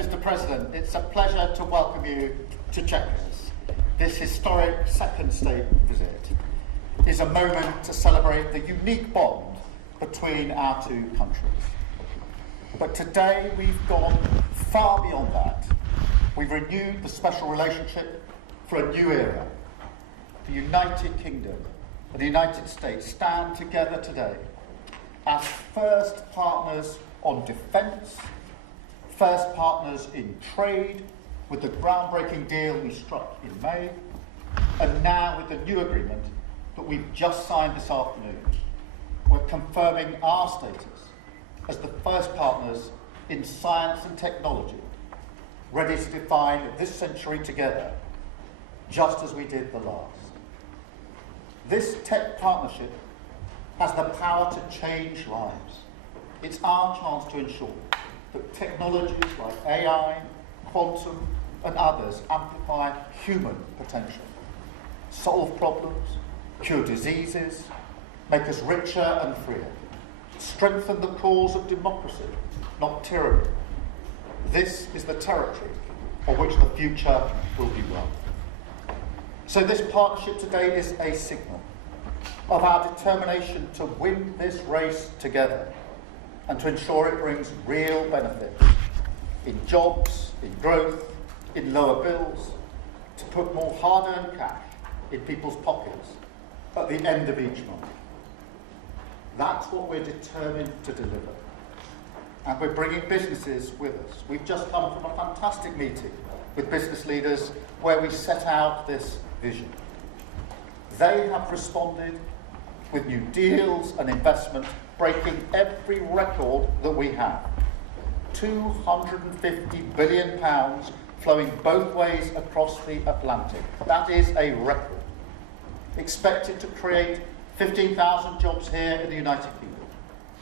Mr. President, it's a pleasure to welcome you to Chequers. This historic second state visit is a moment to celebrate the unique bond between our two countries. But today we've gone far beyond that. We've renewed the special relationship for a new era. The United Kingdom and the United States stand together today as first partners on defence, first partners in trade with the groundbreaking deal we struck in May, and now with the new agreement that we've just signed this afternoon. We're confirming our status as the first partners in science and technology, ready to define this century together, just as we did the last. This tech partnership has the power to change lives. It's our chance to ensure that technologies like AI, quantum, and others amplify human potential, solve problems, cure diseases, make us richer and freer, strengthen the cause of democracy, not tyranny. This is the territory on which the future will be won. So this partnership today is a signal of our determination to win this race together and to ensure it brings real benefits in jobs, in growth, in lower bills, to put more hard-earned cash in people's pockets at the end of each month. That's what we're determined to deliver. And we're bringing businesses with us. We've just come from a fantastic meeting with business leaders where we set out this vision. They have responded with new deals and investment, breaking every record that we have. £250 billion flowing both ways across the Atlantic. That is a record. Expected to create 15,000 jobs here in the United Kingdom.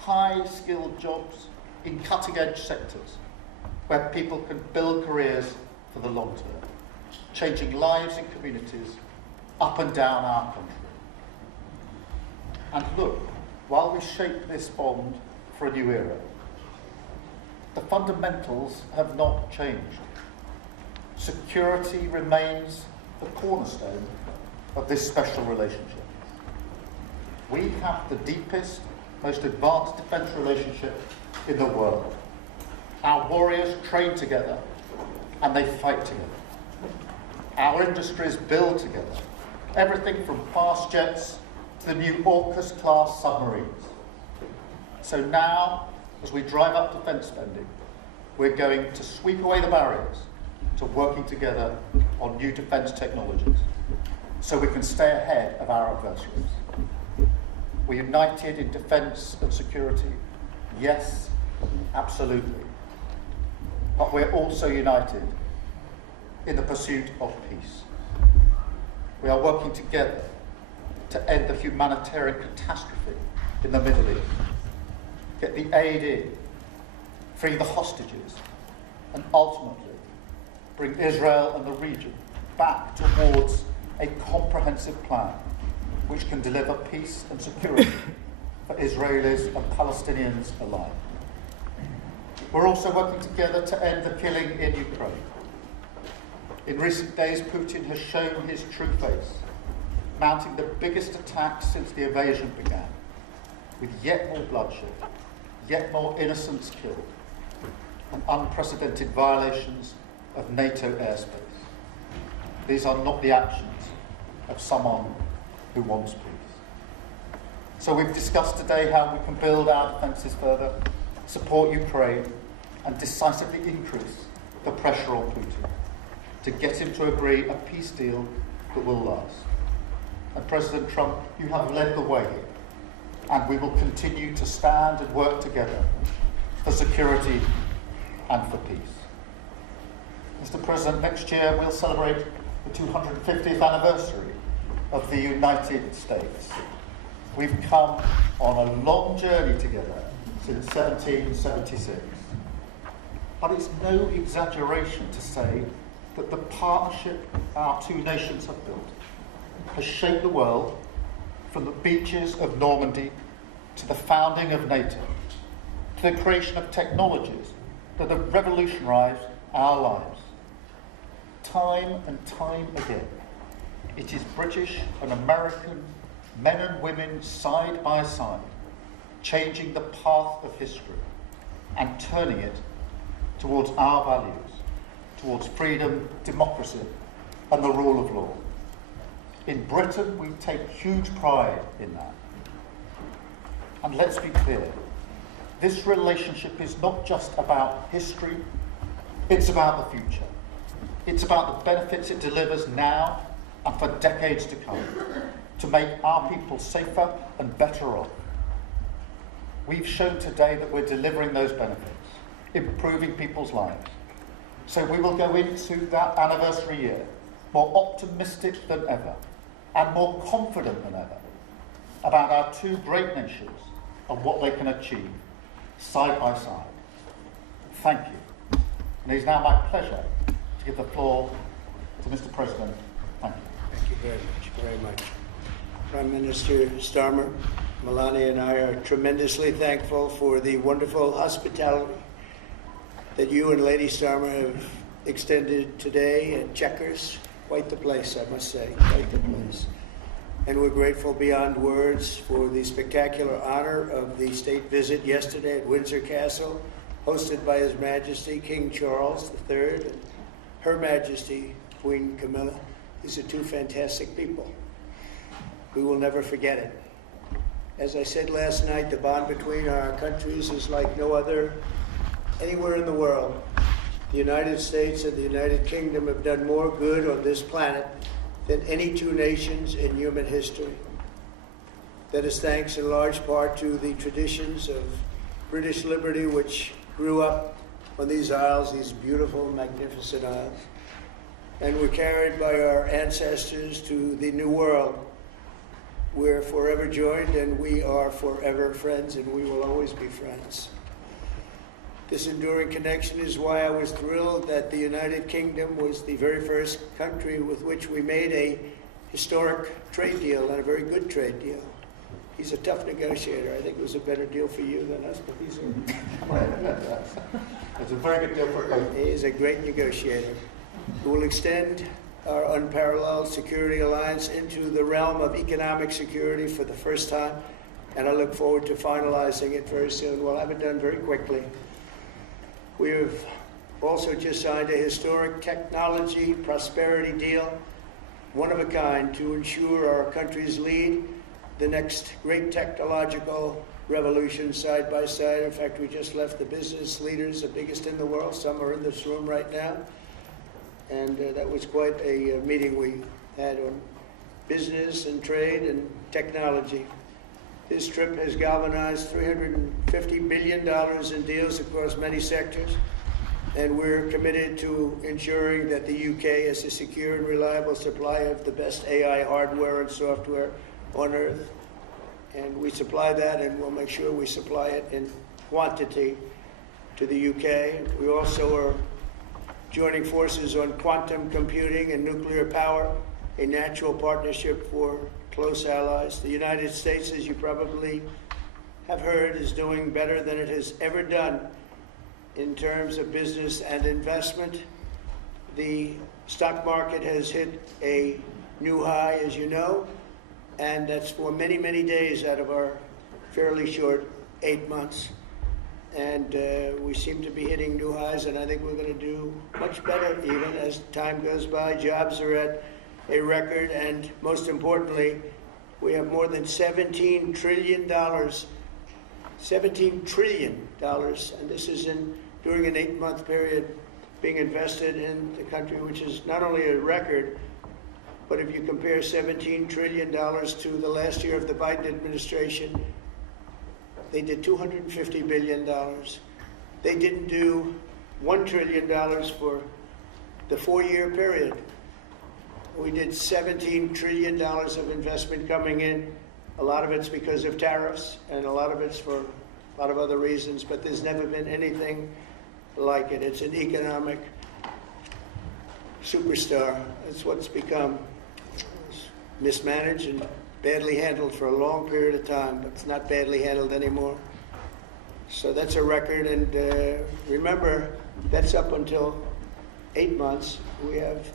High-skilled jobs in cutting-edge sectors where people can build careers for the long term, changing lives in communities up and down our country. And look, while we shape this bond for a new era, the fundamentals have not changed. Security remains the cornerstone of this special relationship. We have the deepest, most advanced defence relationship in the world. Our warriors train together and they fight together. Our industries build together. Everything from fast jets to the new AUKUS-class submarines. So now, as we drive up defence spending, we're going to sweep away the barriers to working together on new defence technologies so we can stay ahead of our adversaries. We're united in defence and security, yes, absolutely. But we're also united in the pursuit of peace. We are working together to end the humanitarian catastrophe in the Middle East, get the aid in, free the hostages, and ultimately bring Israel and the region back towards a comprehensive plan which can deliver peace and security for Israelis and Palestinians alike. We're also working together to end the killing in Ukraine. In recent days, Putin has shown his true face, mounting the biggest attacks since the invasion began, with yet more bloodshed, yet more innocents killed, and unprecedented violations of NATO airspace. These are not the actions of someone who wants peace. So we've discussed today how we can build our defences further, support Ukraine, and decisively increase the pressure on Putin to get him to agree a peace deal that will last. And President Trump, you have led the way, and we will continue to stand and work together for security and for peace. Mr. President, next year we'll celebrate the 250th anniversary of the United States. We've come on a long journey together since 1776. But it's no exaggeration to say that the partnership our two nations have built has shaped the world from the beaches of Normandy to the founding of NATO, to the creation of technologies that have revolutionised our lives. Time and time again, it is British and American men and women side by side, changing the path of history and turning it towards our values, towards freedom, democracy, and the rule of law. In Britain, we take huge pride in that. And let's be clear, this relationship is not just about history, it's about the future. It's about the benefits it delivers now and for decades to come, to make our people safer and better off. We've shown today that we're delivering those benefits, improving people's lives. So we will go into that anniversary year more optimistic than ever and more confident than ever about our two great nations and what they can achieve side by side. Thank you. And it is now my pleasure to give the floor to Mr. President. Thank you. Thank you very much. Prime Minister Starmer, Melania and I are tremendously thankful for the wonderful hospitality that you and Lady Starmer have extended today at Chequers. Quite the place, I must say, quite the place. And we're grateful beyond words for the spectacular honor of the state visit yesterday at Windsor Castle, hosted by His Majesty King Charles III and Her Majesty Queen Camilla. These are two fantastic people. We will never forget it. As I said last night, the bond between our countries is like no other anywhere in the world. The United States and the United Kingdom have done more good on this planet than any two nations in human history. That is thanks in large part to the traditions of British liberty, which grew up on these isles, these beautiful, magnificent isles, and were carried by our ancestors to the New World. We're forever joined, and we are forever friends, and we will always be friends. This enduring connection is why I was thrilled that the United Kingdom was the very first country with which we made a historic trade deal, and a very good trade deal. He's a tough negotiator. I think it was a better deal for you than us, but he's It's a very good deal for both. He is a great negotiator who will extend our unparalleled security alliance into the realm of economic security for the first time, and I look forward to finalizing it very soon. We'll have it done very quickly. We have also just signed a historic technology prosperity deal, one of a kind, to ensure our countries lead the next great technological revolution side by side. In fact, we just left the business leaders, the biggest in the world. Some are in this room right now. And that was quite a meeting we had on business and trade and technology. This trip has galvanized $350 billion in deals across many sectors, and we're committed to ensuring that the UK is a secure and reliable supply of the best AI hardware and software on Earth. And we supply that, and we'll make sure we supply it in quantity to the UK. We also are joining forces on quantum computing and nuclear power, a natural partnership for close allies. The United States, as you probably have heard, is doing better than it has ever done in terms of business and investment. The stock market has hit a new high, as you know, and that's for many, many days out of our fairly short 8 months. And we seem to be hitting new highs, and I think we're going to do much better even as time goes by. Jobs are at a record, and most importantly, we have more than $17 trillion, $17 trillion, and this is during an 8-month period being invested in the country, which is not only a record, but if you compare $17 trillion to the last year of the Biden administration, they did $250 billion. They didn't do $1 trillion for the 4-year period. We did $17 trillion of investment coming in. A lot of it's because of tariffs, and a lot of it's for a lot of other reasons, but there's never been anything like it. It's an economic superstar. That's what it's become. It's mismanaged and badly handled for a long period of time, but it's not badly handled anymore. So that's a record, and remember, that's up until 8 months. We have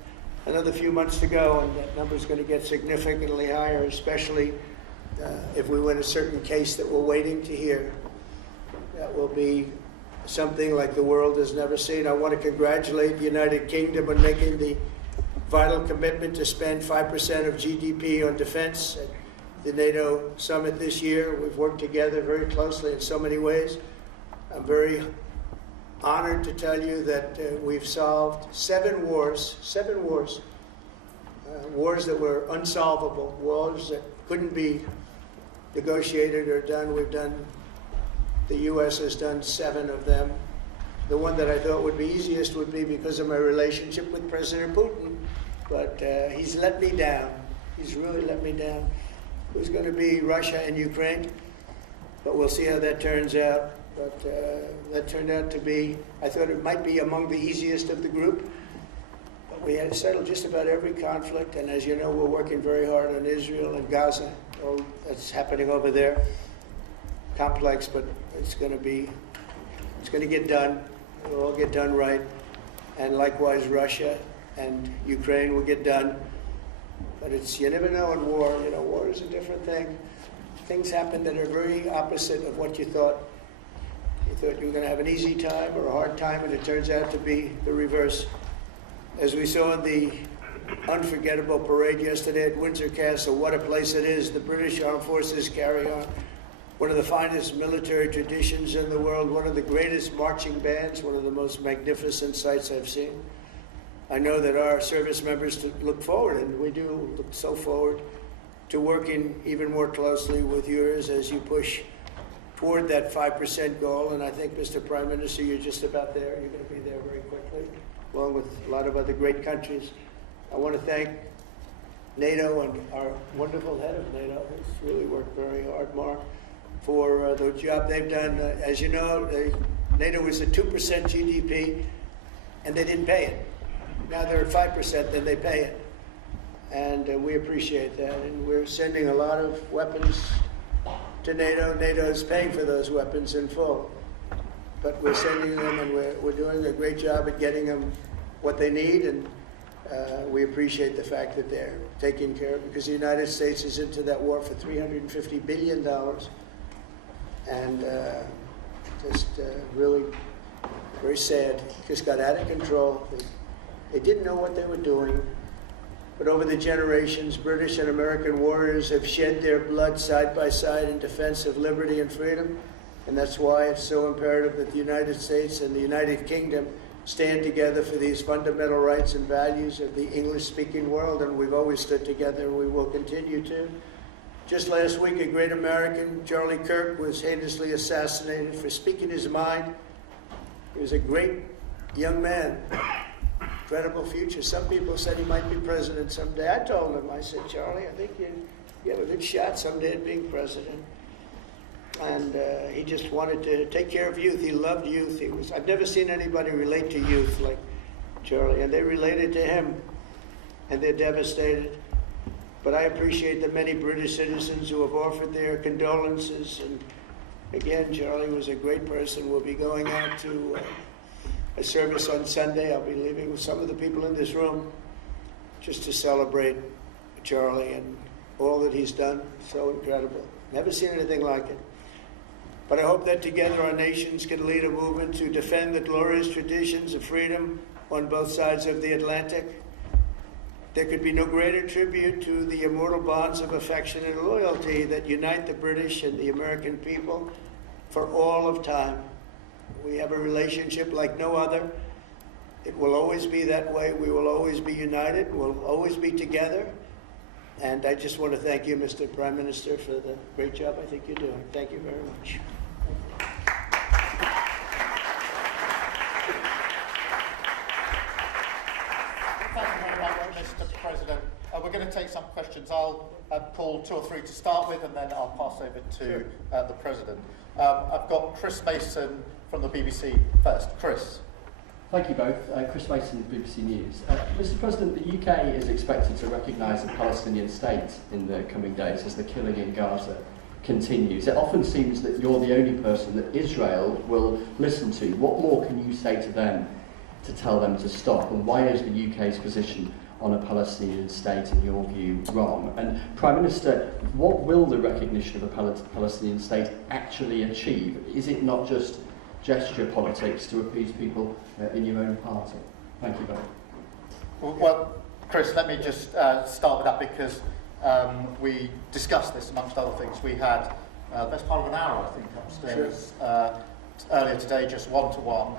another few months to go, and that number is going to get significantly higher, especially if we win a certain case that we're waiting to hear. That will be something like the world has never seen. I want to congratulate the United Kingdom on making the vital commitment to spend 5% of GDP on defense at the NATO summit this year. We've worked together very closely in so many ways. I'm very honored to tell you that we've solved 7 wars, wars that were unsolvable, wars that couldn't be negotiated or done. The U.S. has done 7 of them. The one that I thought would be easiest would be because of my relationship with President Putin, but he's let me down. He's really let me down. It was going to be Russia and Ukraine, but we'll see how that turns out. But that turned out to be, I thought it might be among the easiest of the group. But we had to settle just about every conflict, and as you know, we're working very hard on Israel and Gaza. All that's happening over there. Complex, but it's going to get done. It'll all get done right. And likewise, Russia and Ukraine will get done. But you never know in war. You know, war is a different thing. Things happen that are very opposite of what you thought. You thought you were going to have an easy time or a hard time, and it turns out to be the reverse. As we saw in the unforgettable parade yesterday at Windsor Castle, what a place it is. The British Armed Forces carry on one of the finest military traditions in the world, one of the greatest marching bands, one of the most magnificent sights I've seen. I know that our service members look forward, and we do look so forward to working even more closely with yours as you push toward that 5% goal. And I think, Mr. Prime Minister, you're just about there. You're going to be there very quickly, along with a lot of other great countries. I want to thank NATO and our wonderful head of NATO, who's really worked very hard, Mark, for the job they've done. As you know, NATO was at 2% GDP, and they didn't pay it. Now they're at 5%, then they pay it. And we appreciate that. And we're sending a lot of weapons to NATO. NATO is paying for those weapons in full. But we're sending them, and we're doing a great job at getting them what they need. And we appreciate the fact that they're taking care of it, because the United States is into that war for $350 billion. And just really very sad. Just got out of control. They didn't know what they were doing. But over the generations, British and American warriors have shed their blood side by side in defense of liberty and freedom. And that's why it's so imperative that the United States and the United Kingdom stand together for these fundamental rights and values of the English-speaking world. And we've always stood together, and we will continue to. Just last week, a great American, Charlie Kirk, was heinously assassinated for speaking his mind. He was a great young man, incredible future. Some people said he might be president someday. I told him, I said, Charlie, I think you have a good shot someday at being president. And he just wanted to take care of youth. He loved youth. I've never seen anybody relate to youth like Charlie, and they related to him, and they're devastated. But I appreciate the many British citizens who have offered their condolences. And again, Charlie was a great person. We'll be going out to a service on Sunday. I'll be leaving with some of the people in this room just to celebrate Charlie and all that he's done. So incredible. Never seen anything like it. But I hope that together our nations can lead a movement to defend the glorious traditions of freedom on both sides of the Atlantic. There could be no greater tribute to the immortal bonds of affection and loyalty that unite the British and the American people for all of time. We have a relationship like no other. It will always be that way. We will always be united. We'll always be together. And I just want to thank you, Mr. Prime Minister, for the great job I think you're doing. Thank you very much. Mr. President. We're going to take some questions. I'll pull 2 or 3 to start with, and then I'll pass over to the President. I've got Chris Mason from the BBC first. Chris. Thank you both. Chris Mason, BBC News. Mr. President, the UK is expected to recognise a Palestinian state in the coming days as the killing in Gaza continues. It often seems that you're the only person that Israel will listen to. What more can you say to them to tell them to stop? And why is the UK's position on a Palestinian state, in your view, wrong? And Prime Minister, what will the recognition of a Palestinian state actually achieve? Is it not just gesture politics to appease people in your own party? Thank you both. Well, Chris, let me just start with that, because we discussed this amongst other things. We had best part of an hour, I think, upstairs earlier today, just one-to-one,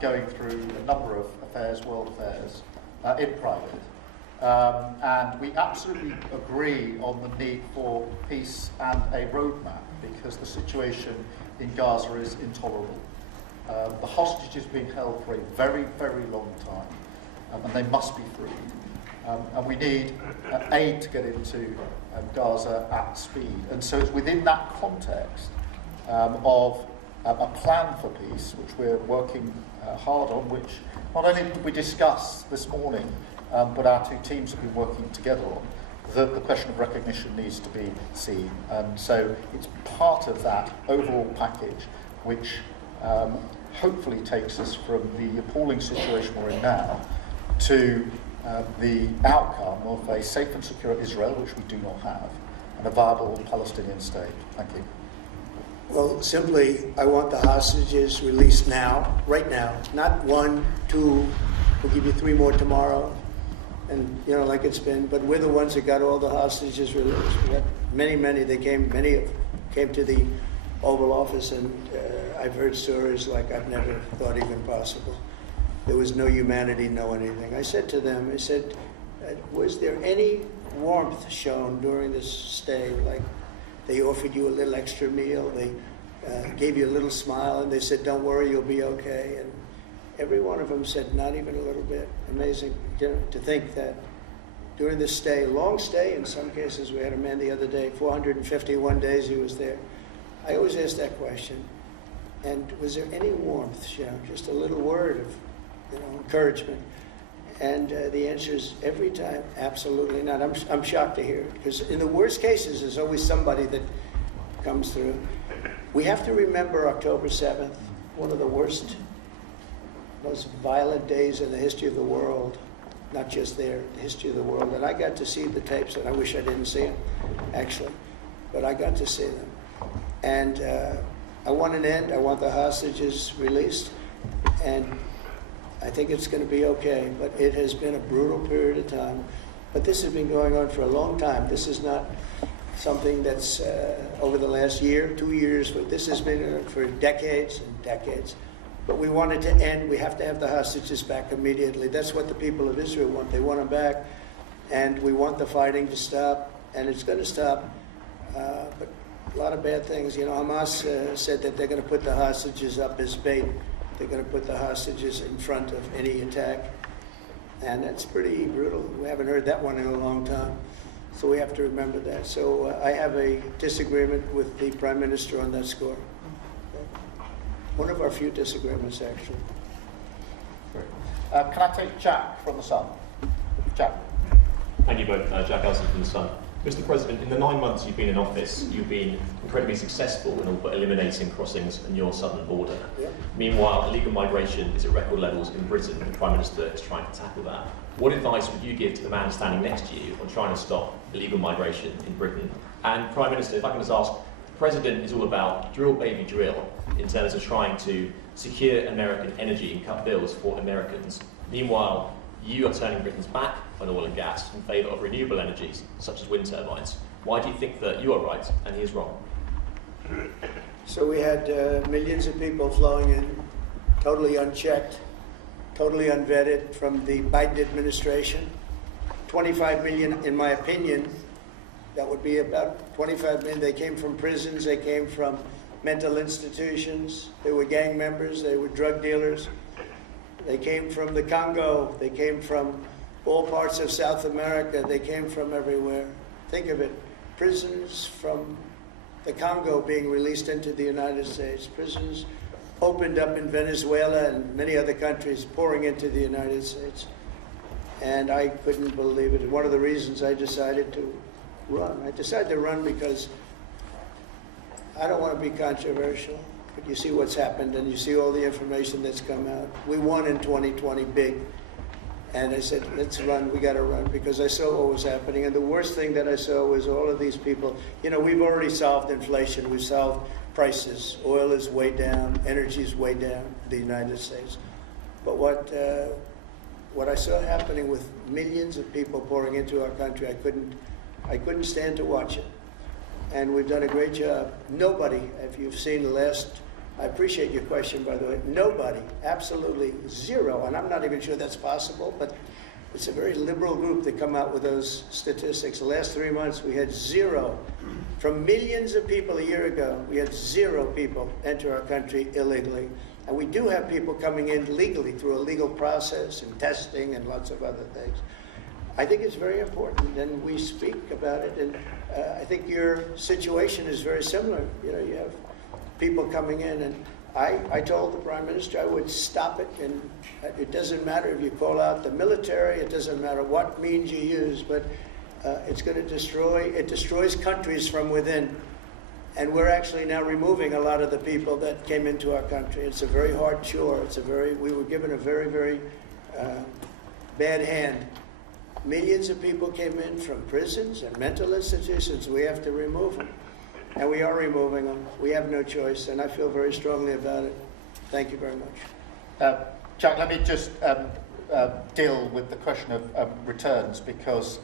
going through a number of affairs, world affairs, in private. And we absolutely agree on the need for peace and a roadmap, because the situation in Gaza is intolerable. The hostages are being held for a very, very long time, and they must be freed. And we need aid to get into Gaza at speed. And so it's within that context of a plan for peace, which we're working hard on, which not only did we discuss this morning, but our two teams have been working together on, the question of recognition needs to be seen. And so it's part of that overall package which hopefully takes us from the appalling situation we're in now to the outcome of a safe and secure Israel, which we do not have, and a viable Palestinian state. Thank you. Well, simply, I want the hostages released now, right now. Not 1, 2, we'll give you 3 more tomorrow, and like it's been. But we're the ones that got all the hostages released. We had many. Many came to the Oval Office, and I've heard stories like I've never thought even possible. There was no humanity, no anything. I said to them, was there any warmth shown during this stay? Like they offered you a little extra meal, they gave you a little smile, and they said, don't worry, you'll be okay. And every one of them said, not even a little bit. Amazing to think that during this stay, long stay in some cases. We had a man the other day, 451 days he was there. I always ask that question. And was there any warmth shown? Just a little word of encouragement. And the answer is every time, absolutely not. I'm shocked to hear it, because in the worst cases, there's always somebody that comes through. We have to remember October 7th, one of the worst, most violent days in the history of the world, not just there, the history of the world. And I got to see the tapes, and I wish I didn't see them, actually, but I got to see them. And I want an end. I want the hostages released, and I think it's going to be okay, but it has been a brutal period of time. But this has been going on for a long time. This is not something that's over the last year, 2 years, but this has been for decades and decades. But we want it to end. We have to have the hostages back immediately. That's what the people of Israel want. They want them back, and we want the fighting to stop, and it's going to stop. But a lot of bad things. Hamas said that they're going to put the hostages up as bait. They're going to put the hostages in front of any attack. And that's pretty brutal. We haven't heard that one in a long time. So we have to remember that. So I have a disagreement with the Prime Minister on that score. One of our few disagreements, actually. Can I take Jack from the Sun? Jack. Thank you both. Jack Elson from the Sun. Mr. President, in the 9 months you've been in office, you've been incredibly successful in all but eliminating crossings on your southern border. Yeah. Meanwhile, illegal migration is at record levels in Britain, and the Prime Minister is trying to tackle that. What advice would you give to the man standing next to you on trying to stop illegal migration in Britain? And Prime Minister, if I can just ask, the President is all about drill baby drill in terms of trying to secure American energy and cut bills for Americans. Meanwhile, you are turning Britain's back on oil and gas in favour of renewable energies, such as wind turbines. Why do you think that you are right and he is wrong? So we had millions of people flowing in, totally unchecked, totally unvetted from the Biden administration. 25 million, in my opinion, that would be about 25 million. They came from prisons, they came from mental institutions, they were gang members, they were drug dealers. They came from the Congo, they came from all parts of South America, they came from everywhere. Think of it, prisons from the Congo being released into the United States, prisons opened up in Venezuela and many other countries pouring into the United States. And I couldn't believe it. One of the reasons I decided to run. I decided to run because I don't want to be controversial. But you see what's happened, and you see all the information that's come out. We won in 2020 big. And I said, let's run, we got to run, because I saw what was happening. And the worst thing that I saw was all of these people. You know, we've already solved inflation. We've solved prices. Oil is way down. Energy is way down in the United States. But what I saw happening with millions of people pouring into our country, I couldn't stand to watch it. And we've done a great job. Nobody, if you've seen the last, I appreciate your question, by the way, nobody, absolutely zero, and I'm not even sure that's possible, but it's a very liberal group that come out with those statistics. The last 3 months, we had zero. From millions of people a year ago, we had 0 people enter our country illegally. And we do have people coming in legally through a legal process and testing and lots of other things. I think it's very important, and we speak about it, and I think your situation is very similar. You know, you have people coming in, and I told the Prime Minister I would stop it, and it doesn't matter if you call out the military, it doesn't matter what means you use, but it's going to destroys countries from within. And we're actually now removing a lot of the people that came into our country. It's a very hard chore. We were given a very, very bad hand. Millions of people came in from prisons and mental institutions. We have to remove them. And we are removing them. We have no choice, and I feel very strongly about it. Thank you very much. Jack, let me just deal with the question of returns, because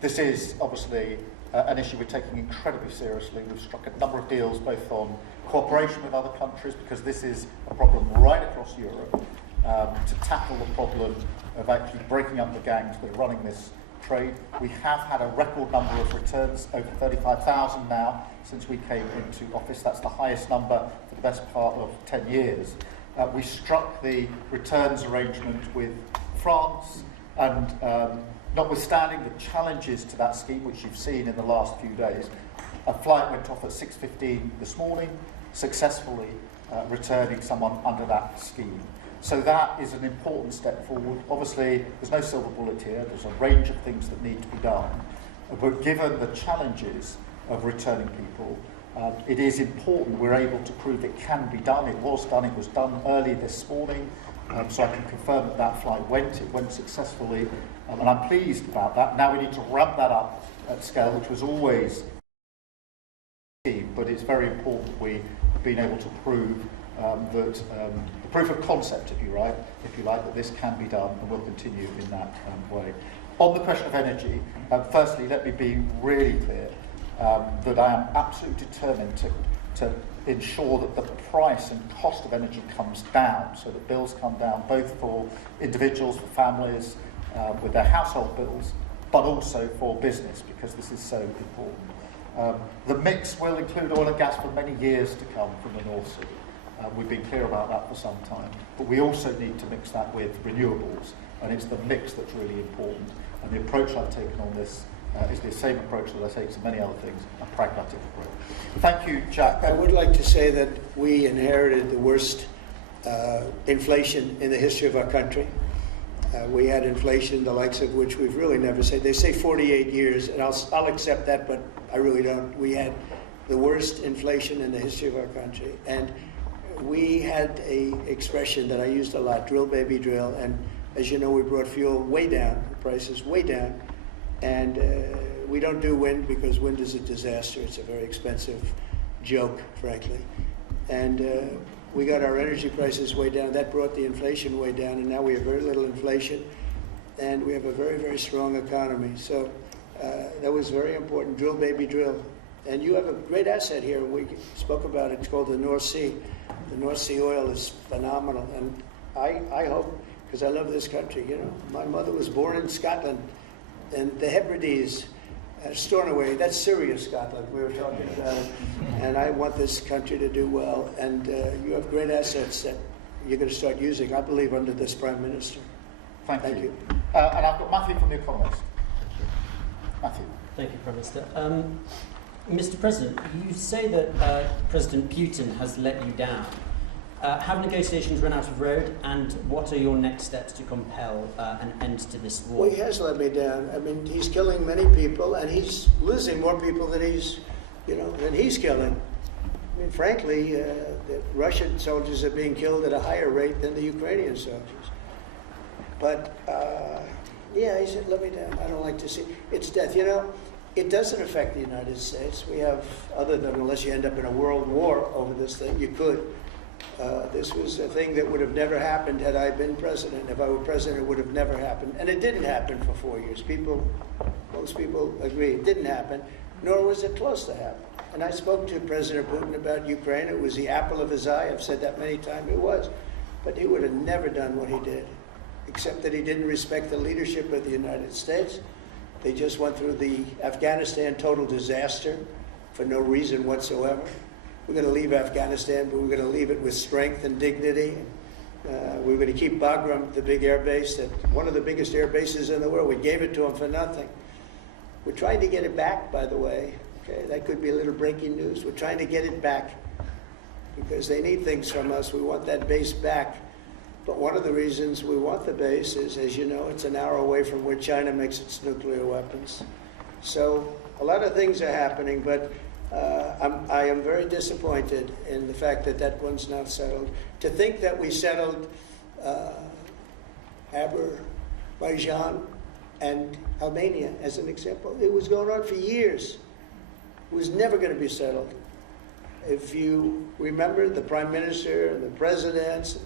this is obviously an issue we're taking incredibly seriously. We've struck a number of deals both on cooperation with other countries, because this is a problem right across Europe, to tackle the problem of actually breaking up the gangs that are running this trade. We have had a record number of returns, over 35,000 now, since we came into office. That's the highest number for the best part of 10 years. We struck the returns arrangement with France, and notwithstanding the challenges to that scheme, which you've seen in the last few days, a flight went off at 6:15 this morning, successfully returning someone under that scheme. So that is an important step forward. Obviously, there's no silver bullet here. There's a range of things that need to be done. But given the challenges of returning people, it is important we're able to prove it can be done. It was done early this morning. So I can confirm that flight went successfully. And I'm pleased about that. Now we need to ramp that up at scale, which was always key. But it's very important we've been able to prove that the proof of concept, if you like, that this can be done, and will continue in that way. On the question of energy, firstly, let me be really clear that I am absolutely determined to ensure that the price and cost of energy comes down, so that bills come down both for individuals, for families, with their household bills, but also for business, because this is so important. The mix will include oil and gas for many years to come from the North Sea. We've been clear about that for some time, but we also need to mix that with renewables, and it's the mix that's really important. And the approach I've taken on this is the same approach that I take to many other things, a pragmatic approach. Thank you, Jack. I would like to say that we inherited the worst inflation in the history of our country. We had inflation, the likes of which we've really never seen. They say 48 years, and I'll accept that, but I really don't. We had the worst inflation in the history of our country. And we had an expression that I used a lot, drill, baby, drill. And as you know, we brought fuel way down, the prices way down. And we don't do wind, because wind is a disaster. It's a very expensive joke, frankly. And we got our energy prices way down. That brought the inflation way down, and now we have very little inflation. And we have a very, very strong economy. So that was very important. Drill, baby, drill. And you have a great asset here. We spoke about it. It's called the North Sea. The North Sea oil is phenomenal. And I hope, because I love this country, you know. My mother was born in Scotland. And the Hebrides, Stornoway, that's serious Scotland, we were talking about it. And I want this country to do well. And you have great assets that you're going to start using, I believe, under this Prime Minister. Thank you. And I've got Matthew from The Economist. Matthew. Thank you, Prime Minister. Mr. President, you say that President Putin has let you down. Have negotiations run out of road, and what are your next steps to compel an end to this war? Well, he has let me down. I mean, he's killing many people, and he's losing more people than he's killing. I mean, frankly, the Russian soldiers are being killed at a higher rate than the Ukrainian soldiers. But, yeah, he said, let me down. I don't like to see it's death. You know, it doesn't affect the United States. We have, other than unless you end up in a world war over this thing, you could. This was a thing that would have never happened had I been president. If I were president, it would have never happened. And it didn't happen for 4 years. Most people agree it didn't happen, nor was it close to happen. And I spoke to President Putin about Ukraine. It was the apple of his eye. I've said that many times. It was. But he would have never done what he did, except that he didn't respect the leadership of the United States. They just went through the Afghanistan total disaster for no reason whatsoever. We're going to leave Afghanistan, but we're going to leave it with strength and dignity. We're going to keep Bagram, the big air base, that one of the biggest air bases in the world. We gave it to them for nothing. We're trying to get it back, by the way. Okay, that could be a little breaking news. We're trying to get it back because they need things from us. We want that base back. But one of the reasons we want the base is, as you know, it's an hour away from where China makes its nuclear weapons. So a lot of things are happening, but I am very disappointed in the fact that that one's not settled. To think that we settled Azerbaijan and Albania as an example, it was going on for years. It was never going to be settled. If you remember, the prime minister and the presidents,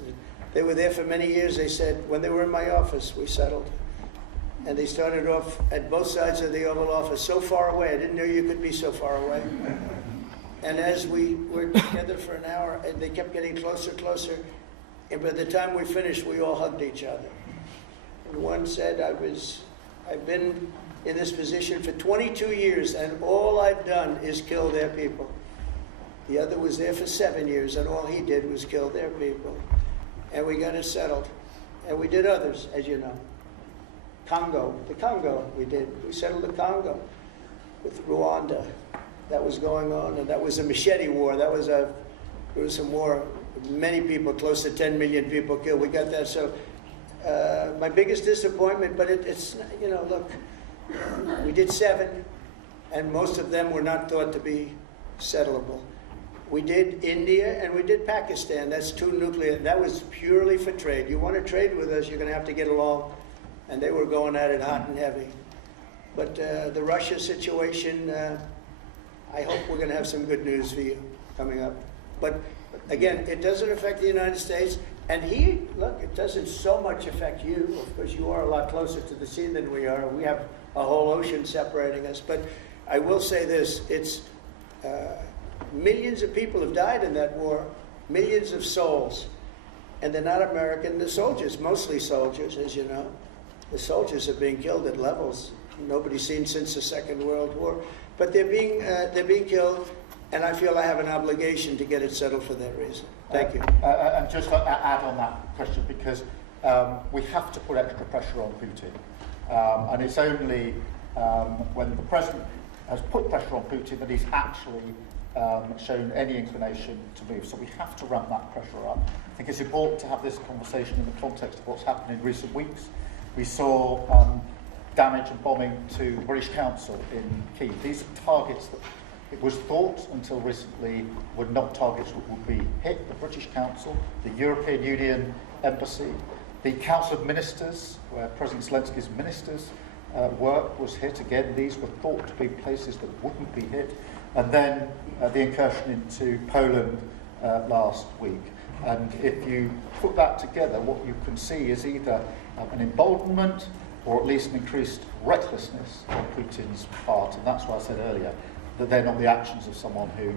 they were there for many years. They said, when they were in my office, we settled. And they started off at both sides of the Oval Office, so far away. I didn't know you could be so far away. And as we were together for an hour, and they kept getting closer, closer. And by the time we finished, we all hugged each other. And one said, I've been in this position for 22 years, and all I've done is kill their people. The other was there for 7 years, and all he did was kill their people. And we got it settled. And we did others, as you know. The Congo, we settled the Congo with Rwanda. That was going on, and that was a machete war. There was some war, many people, close to 10 million people killed. We got that. So my biggest disappointment, but it's, you know, look, we did 7, and most of them were not thought to be settleable. We did India and we did Pakistan. That's 2 nuclear. That was purely for trade. You want to trade with us, you're going to have to get along. And they were going at it hot and heavy. But the Russia situation, I hope we're going to have some good news for you coming up. But again, it doesn't affect the United States. And look, it doesn't so much affect you, because you are a lot closer to the sea than we are. We have a whole ocean separating us. But I will say this, it's millions of people have died in that war, millions of souls. And they're not American, they're soldiers, mostly soldiers, as you know. The soldiers are being killed at levels nobody's seen since the Second World War. But they're being killed, and I feel I have an obligation to get it settled for that reason. Thank you. And just to add on that question, because we have to put extra pressure on Putin. And it's only when the president has put pressure on Putin that he's actually shown any inclination to move. So we have to ramp that pressure up. I think it's important to have this conversation in the context of what's happened in recent weeks. We saw damage and bombing to the British Council in Keir. These are targets that it was thought until recently were not targets that would be hit. The British Council, the European Union Embassy, the Council of Ministers, where President Zelensky's ministers' work was hit. Again, these were thought to be places that wouldn't be hit. And then the incursion into Poland last week. And if you put that together, what you can see is either an emboldenment or at least an increased recklessness on Putin's part. And that's why I said earlier that they're not the actions of someone who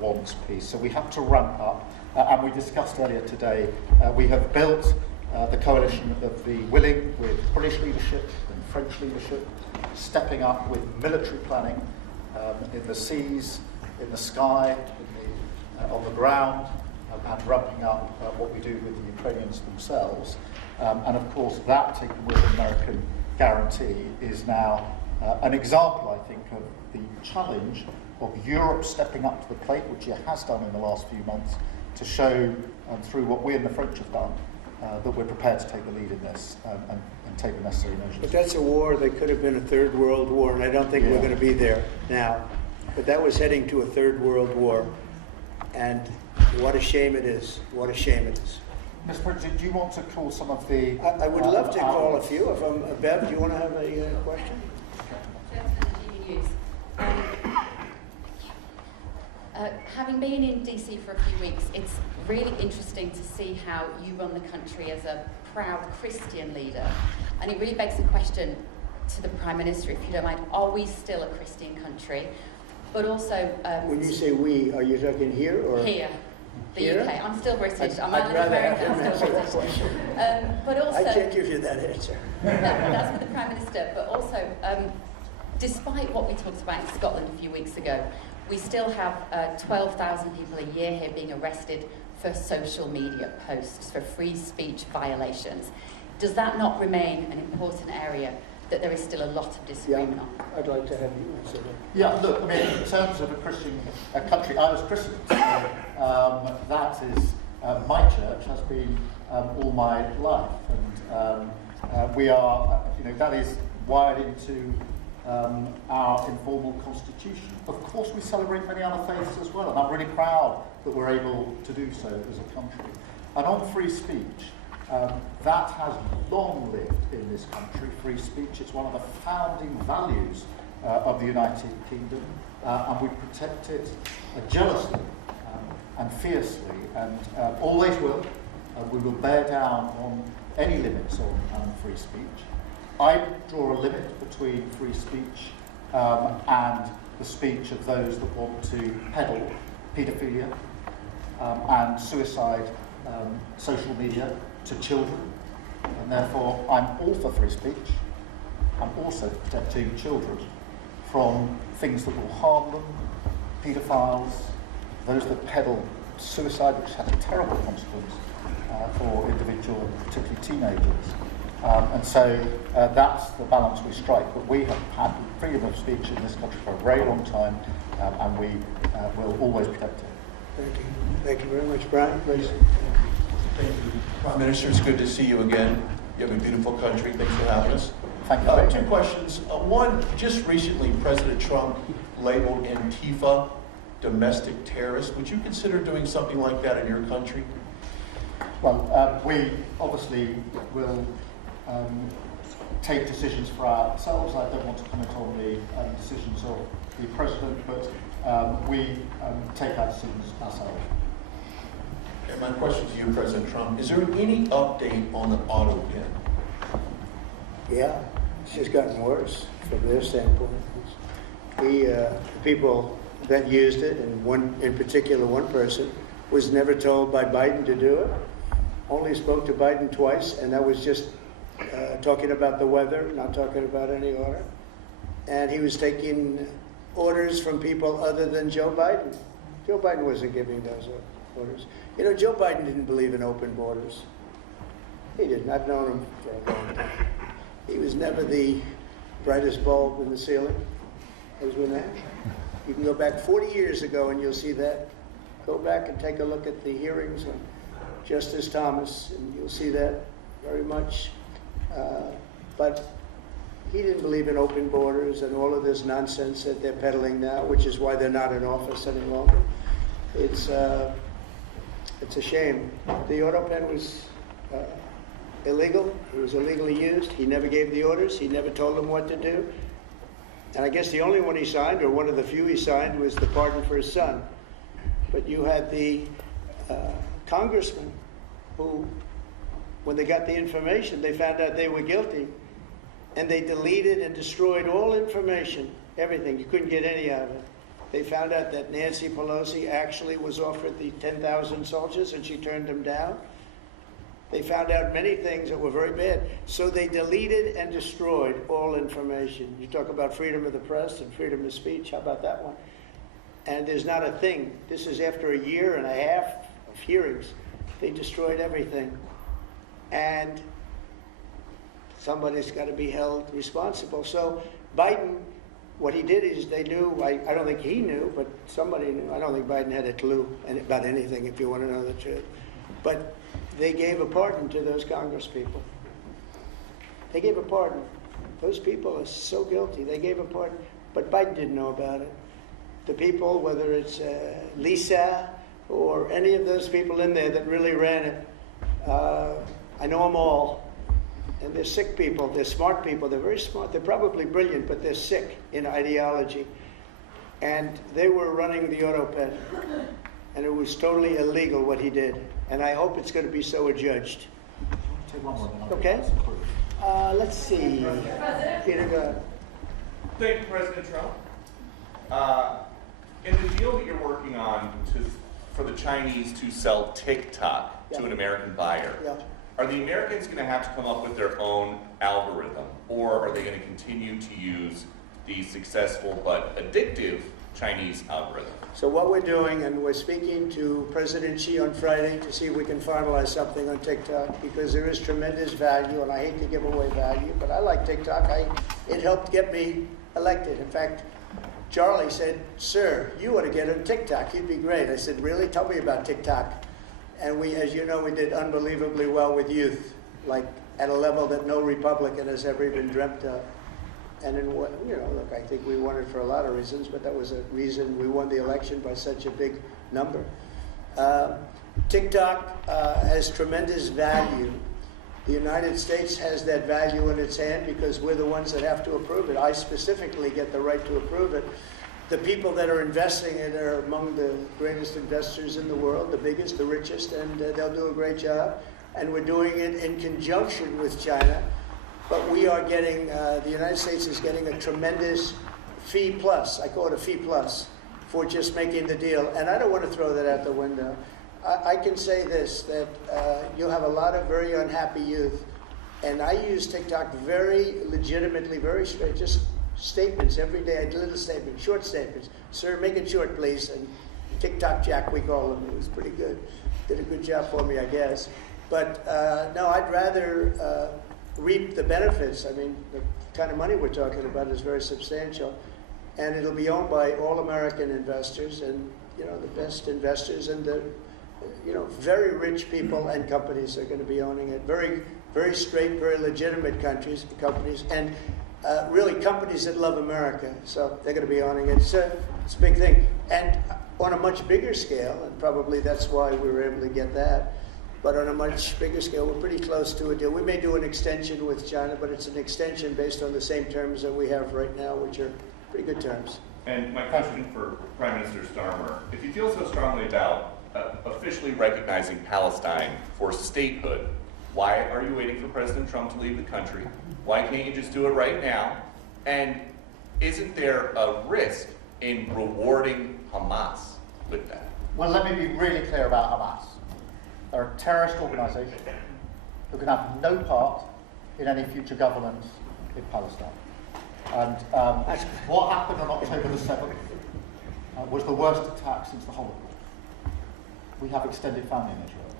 wants peace. So we have to ramp up. And we discussed earlier today, we have built the coalition of the willing with British leadership and French leadership, stepping up with military planning in the seas, in the sky, on the ground, and ramping up what we do with the Ukrainians themselves. And of course, that, taken with an American guarantee, is now an example, I think, of the challenge of Europe stepping up to the plate, which it has done in the last few months, to show, through what we and the French have done, that we're prepared to take the lead in this and take the necessary measures. But that's a war that could have been a Third World War, and I don't think we're going to be there now. But that was heading to a Third World War. And what a shame it is. What a shame it is. Mr. President, do you want to call some of the... I would love to call a few of them. Bev, do you want to have a question? Having been in DC for a few weeks, it's really interesting to see how you run the country as a proud Christian leader. And it really begs the question to the Prime Minister, if you don't mind, are we still a Christian country? But also... when you say we, are you talking here or...? Here. The Here? UK. I'm still British. I'm I'd rather American. have I'm still that British. question. But also... I can't give you that answer. No, that's for the Prime Minister. But also, despite what we talked about in Scotland a few weeks ago, we still have 12,000 people a year here being arrested for social media posts, for free speech violations. Does that not remain an important area that there is still a lot of disagreement on? I'd like to have you answer that. Yeah, look, I mean, in terms of a Christian country, I was Christian. So, that is, my church has been all my life. And we are, that is wired into our informal constitution. Of course, we celebrate many other faiths as well, and I'm really proud that we're able to do so as a country. And on free speech, that has long lived in this country, free speech. It's one of the founding values of the United Kingdom, and we protect it jealously and fiercely, and always will. We will bear down on any limits on free speech. I draw a limit between free speech and the speech of those that want to peddle paedophilia and suicide social media to children, and therefore I'm all for free speech. I'm also protecting children from things that will harm them, paedophiles, those that peddle suicide, which has a terrible consequence for individual, particularly teenagers. And so that's the balance we strike. But we have had freedom of speech in this country for a very long time, and we will always protect it. Thank you. Thank you very much. Brian, please. Thank you. Prime Minister, it's good to see you again. You have a beautiful country. Thanks for having us. Thank you. Two questions. One, just recently, President Trump labeled Antifa domestic terrorists. Would you consider doing something like that in your country? Well, we obviously will take decisions for ourselves. I don't want to comment on the decisions of the President, but we take our decisions ourselves. And my question to you, President Trump, is there any update on the auto pen? Yeah, it's just gotten worse from their standpoint. The people that used it, and one in particular, one person, was never told by Biden to do it. Only spoke to Biden twice, and that was just talking about the weather, not talking about any order. And he was taking orders from people other than Joe Biden. Joe Biden wasn't giving those orders. Joe Biden didn't believe in open borders. He didn't. I've known him for a long time. He was never the brightest bulb in the ceiling. As we know. You can go back 40 years ago and you'll see that. Go back and take a look at the hearings on Justice Thomas, and you'll see that very much. But he didn't believe in open borders and all of this nonsense that they're peddling now, which is why they're not in office any longer. It's a shame. The auto pen was illegal. It was illegally used. He never gave the orders. He never told them what to do. And I guess the only one he signed, or one of the few he signed, was the pardon for his son. But you had the congressman who, when they got the information, they found out they were guilty. And they deleted and destroyed all information, everything. You couldn't get any of it. They found out that Nancy Pelosi actually was offered the 10,000 soldiers and she turned them down. They found out many things that were very bad. So they deleted and destroyed all information. You talk about freedom of the press and freedom of speech. How about that one? And there's not a thing. This is after a year and a half of hearings. They destroyed everything. And somebody's got to be held responsible. So Biden, what he did is they knew, I don't think he knew, but somebody knew. I don't think Biden had a clue about anything, if you want to know the truth. But they gave a pardon to those Congress people. They gave a pardon. Those people are so guilty. They gave a pardon. But Biden didn't know about it. The people, whether it's Lisa or any of those people in there that really ran it. I know them all. And they're sick people, they're smart people, they're very smart, they're probably brilliant, but they're sick in ideology. And they were running the auto pen, and it was totally illegal what he did. And I hope it's going to be so adjudged. Okay? Let's see. Peter, go ahead. Thank you, President Trump. In the deal that you're working on for the Chinese to sell TikTok to an American buyer, are the Americans going to have to come up with their own algorithm, or are they going to continue to use the successful but addictive Chinese algorithm? So what we're doing, and we're speaking to President Xi on Friday to see if we can finalize something on TikTok, because there is tremendous value, and I hate to give away value, but I like TikTok. It helped get me elected. In fact, Charlie said, "Sir, you ought to get on TikTok. You'd be great." I said, "Really? Tell me about TikTok." And we, as you know, we did unbelievably well with youth, like at a level that no Republican has ever even dreamt of. And in what, look, I think we won it for a lot of reasons, but that was a reason we won the election by such a big number. TikTok has tremendous value. The United States has that value in its hand because we're the ones that have to approve it. I specifically get the right to approve it. The people that are investing in it are among the greatest investors in the world, the biggest, the richest, and they'll do a great job. And we're doing it in conjunction with China. But we are getting, the United States is getting a tremendous fee plus, I call it a fee plus, for just making the deal. And I don't want to throw that out the window. I can say this, that you'll have a lot of very unhappy youth. And I use TikTok very legitimately, very straight, just statements every day. I do little statements, short statements. "Sir, make it short, please." And TikTok Jack, we call him. It was pretty good. Did a good job for me, I guess. But no, I'd rather reap the benefits. I mean, the kind of money we're talking about is very substantial. And it'll be owned by all American investors and, the best investors and the, very rich people and companies are going to be owning it. Very, very straight, very legitimate companies, and really companies that love America. So they're going to be owning it. It's a big thing. And on a much bigger scale, and probably that's why we were able to get that, but on a much bigger scale, we're pretty close to a deal. We may do an extension with China, but it's an extension based on the same terms that we have right now, which are pretty good terms. And my question for Prime Minister Starmer, if you feel so strongly about officially recognizing Palestine for statehood, why are you waiting for President Trump to leave the country? Why can't you just do it right now? And isn't there a risk in rewarding Hamas with that? Well, let me be really clear about Hamas. They're a terrorist organisation who can have no part in any future governance in Palestine. And what happened on October the 7th was the worst attack since the Holocaust. We have extended family in Israel.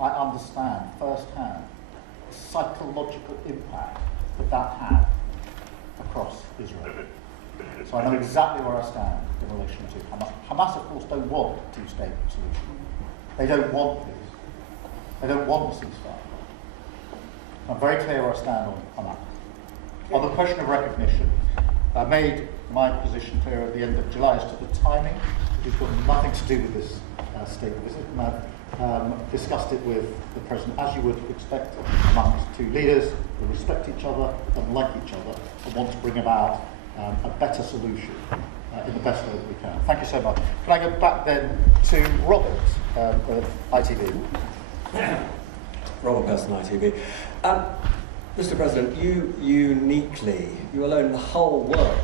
I understand firsthand the psychological impact that had across Israel. So I know exactly where I stand in relation to Hamas. Hamas, of course, don't want a two-state solution. They don't want peace. They don't want a ceasefire. I'm very clear where I stand on that. On the question of recognition, I made my position clear at the end of July as to the timing, which has got nothing to do with this state visit. And I've discussed it with the President, as you would expect amongst two leaders who respect each other and like each other and want to bring about a better solution in the best way that we can. Thank you so much. Can I go back then to Robert of ITV? Robert Person, ITV. Mr. President, you alone in the whole world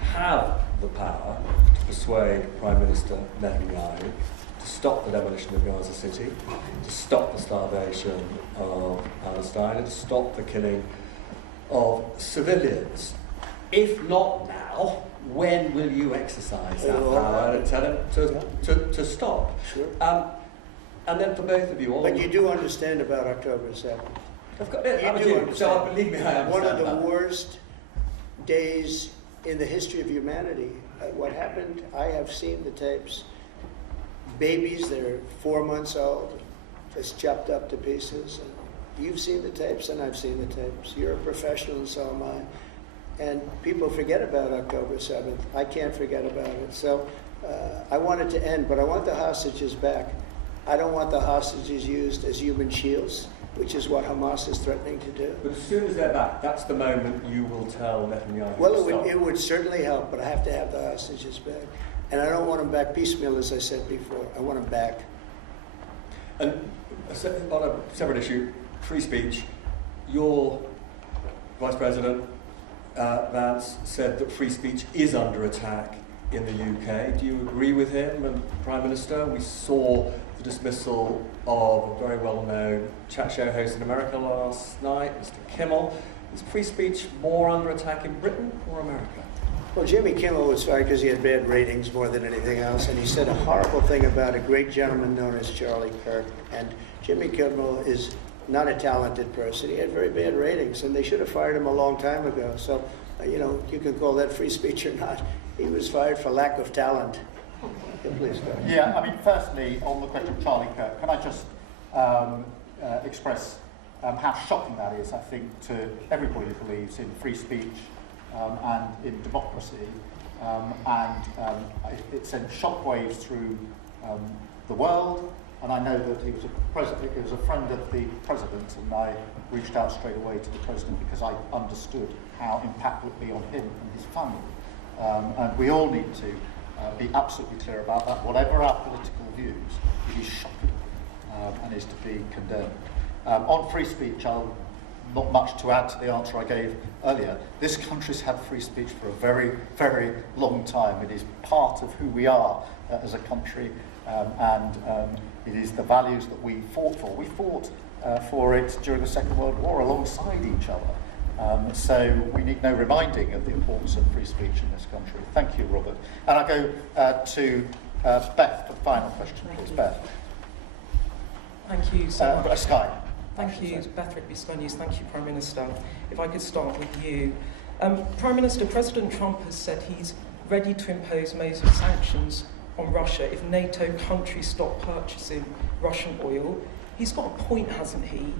have the power to persuade Prime Minister Netanyahu to stop the demolition of Gaza City, to stop the starvation of Palestine, and to stop the killing of civilians. If not now, when will you exercise that power and tell him to stop? Sure. And then for both of you, but you do understand about October 7th. I've got, So believe me, I understand. One of the worst days in the history of humanity. What happened? I have seen the tapes. Babies, they're 4 months old, just chopped up to pieces. And you've seen the tapes, and I've seen the tapes. You're a professional, and so am I. And people forget about October 7th. I can't forget about it. So I want it to end, but I want the hostages back. I don't want the hostages used as human shields, which is what Hamas is threatening to do. But as soon as they're back, that's the moment you will tell Netanyahu Well, to stop. it would certainly help, but I have to have the hostages back. And I don't want them back piecemeal, as I said before. I want them back. And on a separate issue, free speech, your Vice President Vance said that free speech is under attack in the UK. Do you agree with him and Prime Minister? We saw the dismissal of a very well-known chat show host in America last night, Mr. Kimmel. Is free speech more under attack in Britain or America? Well, Jimmy Kimmel was fired because he had bad ratings more than anything else, and he said a horrible thing about a great gentleman known as Charlie Kirk. And Jimmy Kimmel is not a talented person. He had very bad ratings, and they should have fired him a long time ago. So, you can call that free speech or not. He was fired for lack of talent. Please go ahead. Yeah, I mean, firstly, on the question of Charlie Kirk, can I just express how shocking that is, I think, to everybody who believes in free speech and in democracy, it sent shockwaves through the world. And I know that he was a friend of the president, and I reached out straight away to the president because I understood how impactful it would be on him and his family. And we all need to be absolutely clear about that. Whatever our political views, it is shocking and is to be condemned. On free speech, not much to add to the answer I gave earlier. This country's had free speech for a very, very long time. It is part of who we are as a country, and it is the values that we fought for. We fought for it during the Second World War alongside each other. So we need no reminding of the importance of free speech in this country. Thank you, Robert. And I go to Beth for the final question, please. Beth. Thank you so much. Sky. Thank you, Beth Rigby, Sky News. Thank you, Prime Minister. If I could start with you. Prime Minister, President Trump has said he's ready to impose major sanctions on Russia if NATO countries stop purchasing Russian oil. He's got a point, hasn't he?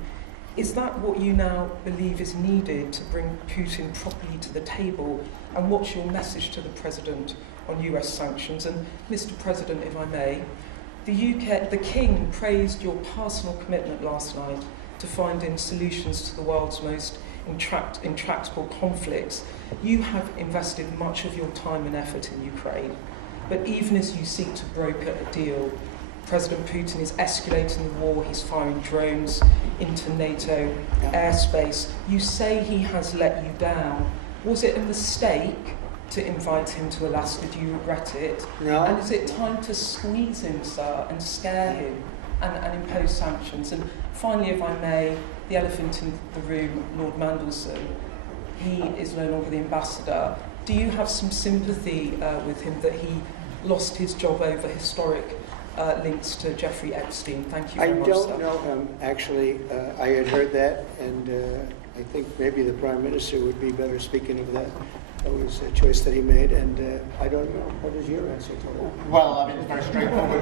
Is that what you now believe is needed to bring Putin properly to the table? And what's your message to the President on US sanctions? And Mr. President, if I may, the King praised your personal commitment last night to finding solutions to the world's most intractable conflicts. You have invested much of your time and effort in Ukraine, but even as you seek to broker a deal, President Putin is escalating the war, he's firing drones into NATO airspace. You say he has let you down. Was it a mistake to invite him to Alaska? Do you regret it? No. And is it time to squeeze him, sir, and scare him and impose sanctions? And finally, if I may, the elephant in the room, Lord Mandelson, he is no longer the ambassador. Do you have some sympathy with him that he lost his job over historic links to Jeffrey Epstein? Thank you very much. I don't know him, actually. I had heard that, and I think maybe the Prime Minister would be better speaking of that. That was a choice that he made, and I don't know. What is your answer to that? Well, I mean, it's very straightforward.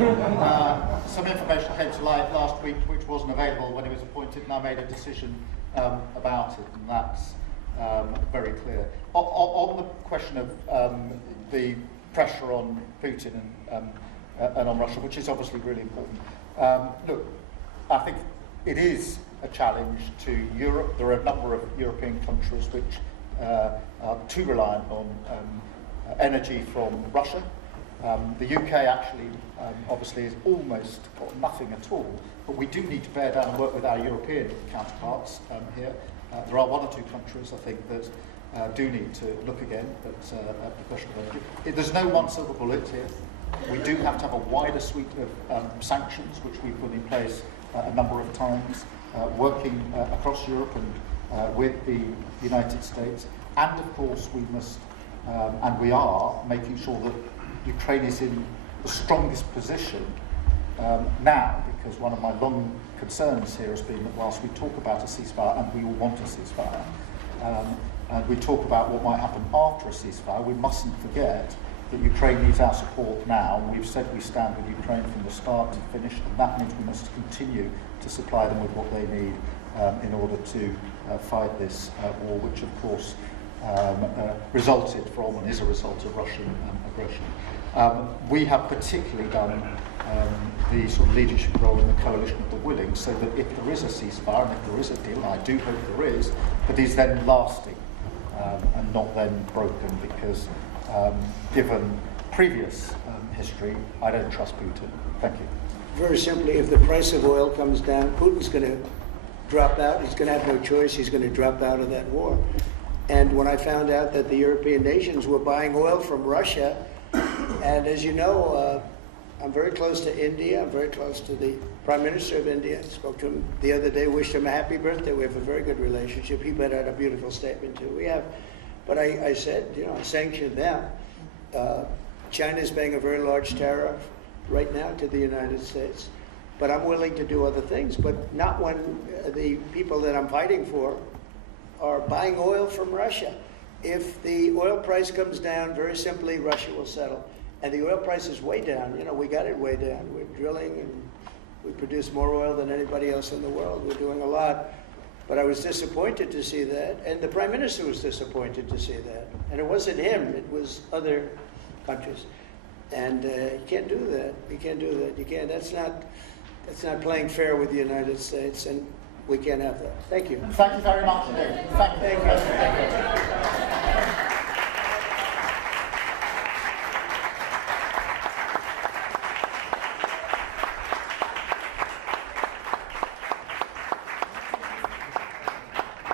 Some information came to light last week which wasn't available when he was appointed, and I made a decision about it, and that's very clear. On the question of the pressure on Putin and on Russia, which is obviously really important. Look, I think it is a challenge to Europe. There are a number of European countries which are too reliant on energy from Russia. The UK actually, obviously, has almost got nothing at all, but we do need to bear down and work with our European counterparts here. There are one or two countries, I think, that do need to look again at the question of energy. There's no one silver bullet here. We do have to have a wider suite of sanctions, which we've put in place a number of times, working across Europe and with the United States. And of course, we must, and we are, making sure that Ukraine is in the strongest position now, because one of my long concerns here has been that whilst we talk about a ceasefire, and we all want a ceasefire, and we talk about what might happen after a ceasefire, we mustn't forget that Ukraine needs our support now, and we've said we stand with Ukraine from the start to finish, and that means we must continue to supply them with what they need in order to fight this war, which of course resulted from and is a result of Russian aggression. We have particularly done the sort of leadership role in the coalition of the willing, so that if there is a ceasefire and if there is a deal, and I do hope there is, that is then lasting and not then broken, because given previous history, I don't trust Putin. Thank you. Very simply, if the price of oil comes down, Putin's going to drop out. He's going to have no choice. He's going to drop out of that war. And when I found out that the European nations were buying oil from Russia, and as you know, I'm very close to India. I'm very close to the Prime Minister of India. I spoke to him the other day, wished him a happy birthday. We have a very good relationship. He put out a beautiful statement too. We have, but I said, I sanctioned them. China is paying a very large tariff right now to the United States, but I'm willing to do other things, but not when the people that I'm fighting for are buying oil from Russia. If the oil price comes down, very simply, Russia will settle. And the oil price is way down. We got it way down. We're drilling and we produce more oil than anybody else in the world. We're doing a lot. But I was disappointed to see that, and the Prime Minister was disappointed to see that. And it wasn't him, it was other countries. And you can't do that. You can't do that. You can't. That's not playing fair with the United States, and we can't have that. Thank you. Thank you very much indeed. Thank you.